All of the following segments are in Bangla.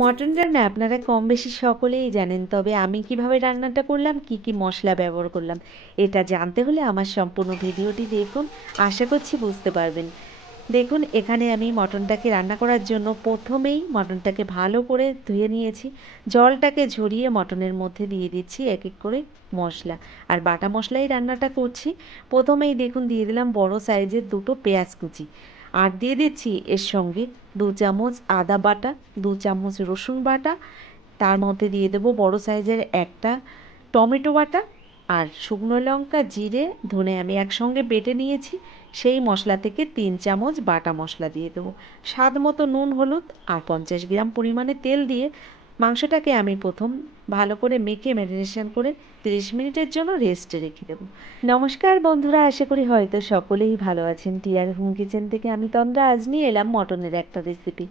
মটন রান্না আপনারা কম বেশি সকলেই জানেন, তবে আমি কীভাবে রান্নাটা করলাম, কি কি মশলা ব্যবহার করলাম, এটা জানতে হলে আমার সম্পূর্ণ ভিডিওটি দেখুন, আশা করছি বুঝতে পারবেন। দেখুন, এখানে আমি মটনটাকে রান্না করার জন্য প্রথমেই মটনটাকে ভালো করে ধুয়ে নিয়েছি, জলটাকে ঝরিয়ে মটনের মধ্যে দিয়ে দিচ্ছি এক এক করে মশলা, আর বাটা মশলাই রান্নাটা করছি। প্রথমেই দেখুন, দিয়ে দিলাম বড় সাইজের দুটো পেঁয়াজ কুচি। আর দিয়ে দিচ্ছি এর সঙ্গে দু চামচ আদা বাটা, দু চামচ রসুন বাটা, তার মধ্যে দিয়ে দেবো বড় সাইজের একটা টমেটো বাটা আর শুকনো লঙ্কা, জিরে, ধনে আমি একসঙ্গে বেটে নিয়েছি, সেই মশলা থেকে তিন চামচ বাটা মশলা দিয়ে দেবো। স্বাদ মতো নুন, হলুদ আর পঞ্চাশ গ্রাম পরিমাণে তেল দিয়ে মাংসটাকে আমি প্রথম ভালো করে মেখে ম্যারিনেশন করে তিরিশ মিনিটের জন্য রেস্টে রেখে দেবো। নমস্কার বন্ধুরা, আশা করি হয়তো সকলেই ভালো আছেন। টিয়ার হোম কিচেন থেকে আমি তন্দ্রা, আজ নিয়ে এলাম মটনের একটা রেসিপি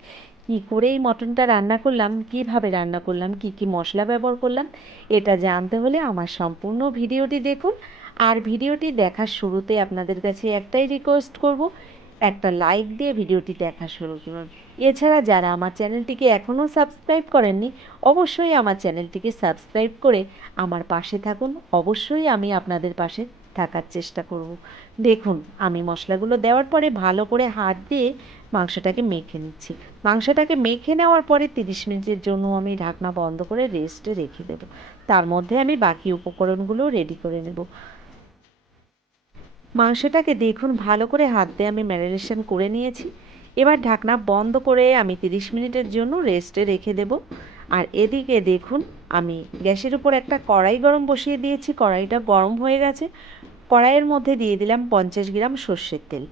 কী করে এই মটনটা রান্না করলাম, কীভাবে রান্না করলাম, কি কি মশলা ব্যবহার করলাম, এটা জানতে হলে আমার সম্পূর্ণ ভিডিওটি দেখুন। আর ভিডিওটি দেখার শুরুতে আপনাদের কাছে একটাই রিকোয়েস্ট করব একটা লাইক দিয়ে ভিডিওটি দেখা শুরু করুন। এছাড়া যারা আমার চ্যানেলটিকে এখনও সাবস্ক্রাইব করেননি, অবশ্যই আমার চ্যানেলটিকে সাবস্ক্রাইব করে আমার পাশে থাকুন। অবশ্যই আমি আপনাদের পাশে থাকার চেষ্টা করব। দেখুন, আমি মশলাগুলো দেওয়ার পরে ভালো করে হাত দিয়ে মাংসটাকে মেখে নিচ্ছি। মাংসটাকে মেখে নেওয়ার পরে তিরিশ মিনিটের জন্য আমি ঢাকনা বন্ধ করে রেস্টে রেখে দেবো। তার মধ্যে আমি বাকি উপকরণগুলো রেডি করে নেব। মাংসটাকে দেখুন, ভালো করে হাত দিয়ে আমি ম্যারিনেশন করে নিয়েছি। এবার ঢাকনা বন্ধ করে আমি তিরিশ মিনিটের জন্য রেস্টে রেখে দেব। আর এদিকে দেখুন, আমি গ্যাসের উপর একটা কড়াই গরম বসিয়ে দিয়েছি। কড়াইটা গরম হয়ে গেছে। কড়াইয়ের মধ্যে দিয়ে দিলাম পঞ্চাশ গ্রাম সর্ষের তেল।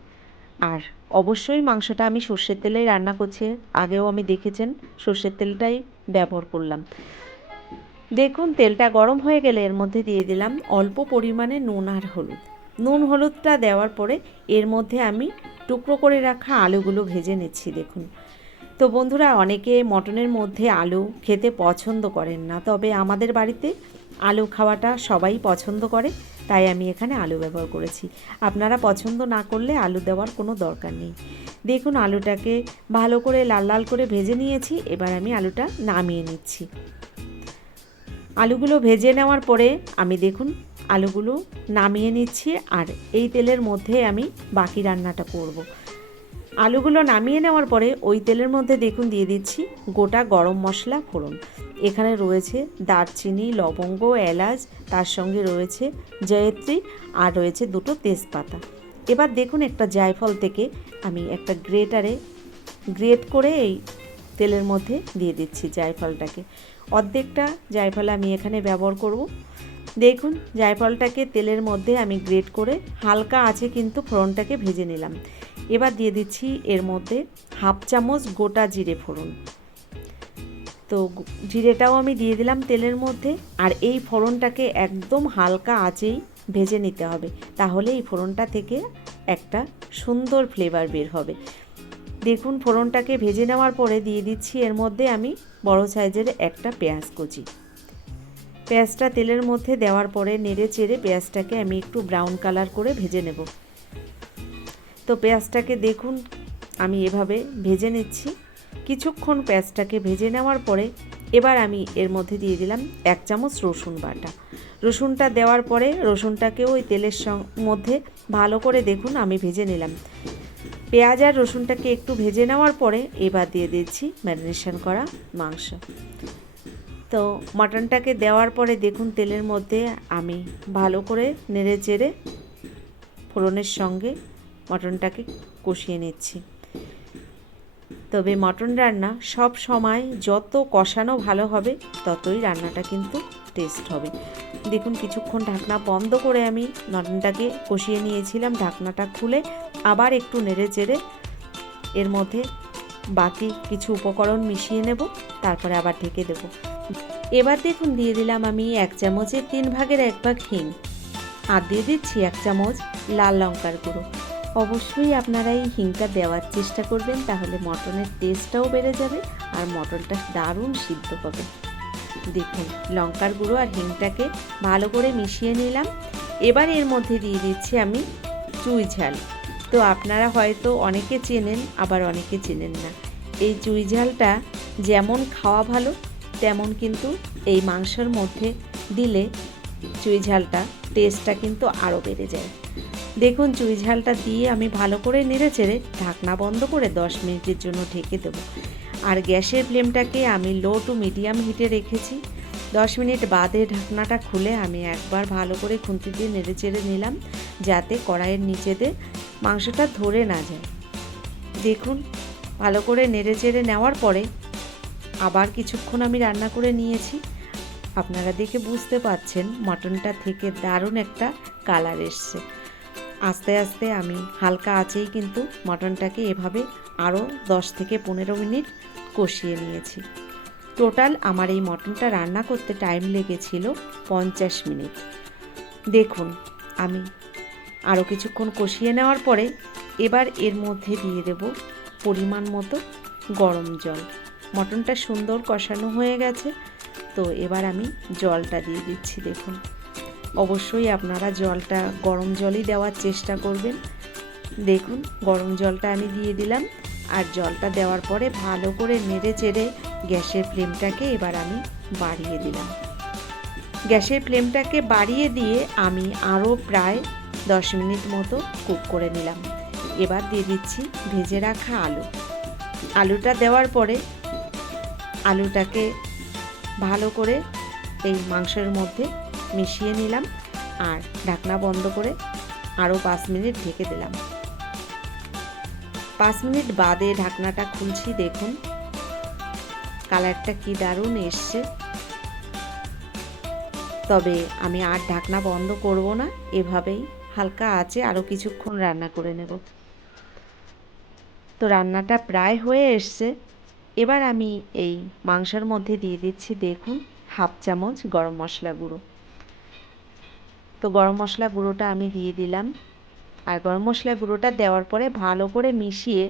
আর অবশ্যই মাংসটা আমি সর্ষের তেলেই রান্না করছি। আগেও আমি দেখেছেন, সর্ষের তেলটাই ব্যবহার করলাম। দেখুন, তেলটা গরম হয়ে গেলে এর মধ্যে দিয়ে দিলাম অল্প পরিমাণে নুন আর হলুদ। নুন হলুদটা দেওয়ার পরে এর মধ্যে আমি টুকরো করে রাখা আলুগুলো ভেজে নিচ্ছি, দেখুন। তো বন্ধুরা, অনেকে মটনের মধ্যে আলু খেতে পছন্দ করেন না, তবে আমাদের বাড়িতে আলু খাওয়াটা সবাই পছন্দ করে, তাই আমি এখানে আলু ব্যবহার করেছি। আপনারা পছন্দ না করলে আলু দেওয়ার কোনো দরকার নেই। দেখুন, আলুটাকে ভালো করে লাল লাল করে ভেজে নিয়েছি, এবার আমি আলুটা নামিয়ে নিচ্ছি। আলুগুলো ভেজে নেওয়ার পরে আমি দেখুন আলুগুলো নামিয়ে নিচ্ছি আর এই তেলের মধ্যে আমি বাকি রান্নাটা করব। আলুগুলো নামিয়ে নেওয়ার পরে ওই তেলের মধ্যে দেখুন দিয়ে দিচ্ছি গোটা গরম মশলা ফোড়ন। এখানে রয়েছে দারচিনি, লবঙ্গ, এলাচ, তার সঙ্গে রয়েছে জয়ত্রী আর রয়েছে দুটো তেজপাতা। এবার দেখুন একটা জায়ফল থেকে আমি একটা গ্রেটারে গ্রেট করে এই তেলের মধ্যে দিয়ে দিচ্ছি জায়ফলটাকে। অর্ধেকটা জায়ফল আমি এখানে ব্যবহার করব। দেখুন, জায়ফলটাকে তেলের মধ্যে আমি গ্রেট করে হালকা আছে কিন্তু ফোড়নটাকে ভেজে নিলাম। এবার দিয়ে দিচ্ছি এর মধ্যে হাফ চামচ গোটা জিরে ফোড়ন। তো জিরেটাও আমি দিয়ে দিলাম তেলের মধ্যে আর এই ফোড়নটাকে একদম হালকা আঁচেই ভেজে নিতে হবে। তাহলে এই ফোড়নটা থেকে একটা সুন্দর ফ্লেভার বের হবে। দেখুন, ফোড়নটাকে ভেজে নেওয়ার পরে দিয়ে দিচ্ছি এর মধ্যে আমি বড় সাইজের একটা পেঁয়াজ কুচি। পেঁয়াজটা তেলের মধ্যে দেওয়ার পরে নেড়ে চেড়ে পেঁয়াজটাকে আমি একটু ব্রাউন কালার করে ভেজে নেব। তো পেঁয়াজটাকে দেখুন, আমি এভাবে ভেজে নিচ্ছি। কিছুক্ষণ পেঁয়াজটাকে ভেজে নেওয়ার পরে এবার আমি এর মধ্যে দিয়ে দিলাম এক চামচ রসুন বাটা। রসুনটা দেওয়ার পরে রসুনটাকেও ওই তেলের মধ্যে ভালো করে দেখুন, আমি ভেজে নিলাম। পেঁয়াজ আর রসুনটাকে একটু ভেজে নেওয়ার পরে এবার দিয়ে দিচ্ছি ম্যারিনেশন করা মাংস। তো মাটনটাকে দেওয়ার পরে দেখুন তেলের মধ্যে আমি ভালো করে নেড়ে চেড়ে ফোড়নের সঙ্গে মটনটাকে কষিয়ে নিচ্ছি। তবে মটন রান্না সব সময় যত কষানো ভালো হবে, ততই রান্নাটা কিন্তু টেস্ট হবে। দেখুন কিছুক্ষণ ঢাকনা বন্ধ করে আমি মটনটাকে কষিয়ে নিয়েছিলাম। ঢাকনাটা খুলে আবার একটু নেড়ে চেড়ে এর মধ্যে বাকি কিছু উপকরণ মিশিয়ে নেব, তারপরে আবার ঢেকে দেব। এবার দেখুন, দিয়ে দিলাম আমি এক চামচের তিন ভাগের এক ভাগ হিং। আর দিয়ে দিচ্ছি এক চামচ লাল লঙ্কার গুঁড়ো। অবশ্যই আপনারা এই হিংটা দেওয়ার চেষ্টা করবেন, তাহলে মটনের টেস্টটাও বেড়ে যাবে আর মটনটা দারুণ সিদ্ধ হবে। দেখুন, লঙ্কার গুঁড়ো আর হিংটাকে ভালো করে মিশিয়ে নিলাম। এবার এর মধ্যে দিয়ে দিচ্ছি আমি চুই ঝাল। তো আপনারা হয়তো অনেকে চেনেন, আবার অনেকে চেনেন না। এই চুই ঝালটা যেমন খাওয়া ভালো তেমন কিন্তু এই মাংসের মধ্যে দিলে চুই ঝালটা টেস্টটা কিন্তু আরও বেড়ে যায়। দেখুন, চুই ঝালটা দিয়ে আমি ভালো করে নেড়ে চেড়ে ঢাকনা বন্ধ করে দশ মিনিটের জন্য ঢেকে দেবো। আর গ্যাসের ফ্লেমটাকে আমি লো টু মিডিয়াম হিটে রেখেছি। দশ মিনিট বাদে ঢাকনাটা খুলে আমি একবার ভালো করে খুন্তি দিয়ে নেড়ে চেড়ে নিলাম যাতে কড়াইয়ের নিচেতে মাংসটা ধরে না যায়। দেখুন, ভালো করে নেড়ে চেড়ে নেওয়ার পরে আবার কিছুক্ষণ আমি রান্না করে নিয়েছি। আপনারা দেখে বুঝতে পাচ্ছেন মটনটা থেকে দারুণ একটা কালার এসছে। আস্তে আস্তে আমি হালকা আছেই কিন্তু মটনটাকে এভাবে আরও দশ থেকে পনেরো মিনিট কষিয়ে নিয়েছি। টোটাল আমার এই মটনটা রান্না করতে টাইম লেগেছিল পঞ্চাশ মিনিট। দেখুন, আমি আরও কিছুক্ষণ কষিয়ে নেওয়ার পরে এবার এর মধ্যে দিয়ে দেব পরিমাণ মতো গরম জল। মটনটা সুন্দর কষানো হয়ে গেছে। তো এবার আমি জলটা দিয়ে দিচ্ছি, দেখুন। অবশ্যই আপনারা জলটা, গরম জলই দেওয়ার চেষ্টা করবেন। দেখুন, গরম জলটা আমি দিয়ে দিলাম। আর জলটা দেওয়ার পরে ভালো করে নেড়ে চেড়ে গ্যাসের ফ্লেমটাকে এবার আমি বাড়িয়ে দিলাম। গ্যাসের ফ্লেমটাকে বাড়িয়ে দিয়ে আমি আরও প্রায় দশ মিনিট মতো কুক করে নিলাম। এবার দিয়ে দিচ্ছি ভেজে রাখা আলু। আলুটা দেওয়ার পরে আলুটাকে ভালো করে এই মাংসের মধ্যে মিশিয়ে নিলাম আর ঢাকনা বন্ধ করে আরও পাঁচ মিনিট ঢেকে দিলাম। পাঁচ মিনিট বাদে ঢাকনাটা খুলছি, দেখুন। কালারটা কি দারুণ এসছে। তবে আমি আর ঢাকনা বন্ধ করব না, এভাবেই হালকা আছে আরও কিছুক্ষণ রান্না করে নেব। তো রান্নাটা প্রায় হয়ে এসছে। এবার আমি এই মাংসের মধ্যে দিয়ে দিচ্ছি দেখুন হাফ চামচ গরম মশলা গুঁড়ো। তো গরম মশলা গুঁড়োটা আমি দিয়ে দিলাম। আর গরম মশলা গুঁড়োটা দেওয়ার পরে ভালো করে মিশিয়ে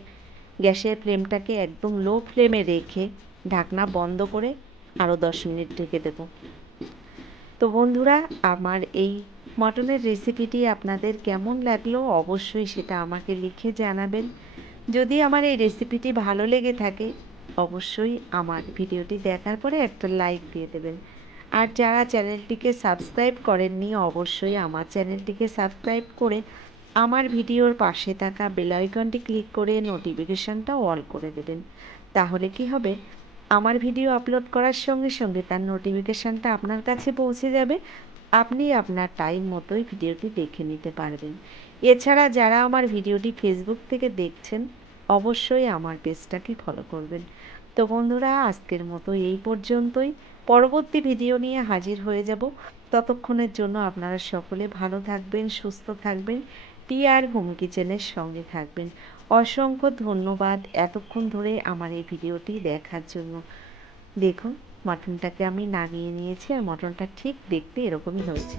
গ্যাসের ফ্লেমটাকে একদম লো ফ্লেমে রেখে ঢাকনা বন্ধ করে আরও দশ মিনিট ঢেকে দেবো। তো বন্ধুরা, আমার এই মটনের রেসিপিটি আপনাদের কেমন লাগল অবশ্যই সেটা আমাকে লিখে জানাবেন। যদি আমার এই রেসিপিটি ভালো লেগে থাকে অবশ্যই আমার ভিডিওটি দেখার পরে একটা লাইক দিয়ে দেবেন। আর যারা চ্যানেলটিকে সাবস্ক্রাইব করেননি, অবশ্যই আমার চ্যানেলটিকে সাবস্ক্রাইব করে আমার ভিডিওর পাশে থাকা বেল আইকনটি ক্লিক করে নোটিফিকেশানটা অল করে দেবেন। তাহলে কি হবে? আমার ভিডিও আপলোড করার সঙ্গে সঙ্গে তার নোটিফিকেশানটা আপনার কাছে পৌঁছে যাবে। আপনি আপনার টাইম মতোই ভিডিওটি দেখে নিতে পারবেন। এছাড়া যারা আমার ভিডিওটি ফেসবুক থেকে দেখছেন অবশ্যই আমার পেজটাকে ফলো করবেন। তো বন্ধুরা, আজকের মতো এই পর্যন্তই। পরবর্তী ভিডিও নিয়ে হাজির হয়ে যাব। ততক্ষণের জন্য আপনারা সকলে ভালো থাকবেন, সুস্থ থাকবেন টি আর হোম কিচেনের সঙ্গে থাকবেন। অসংখ্য ধন্যবাদ এতক্ষণ ধরে আমার এই ভিডিওটি দেখার জন্য। দেখুন মটনটাকে আমি নামিয়ে নিয়েছি আর মটনটা ঠিক দেখতে এরকমই হয়েছে।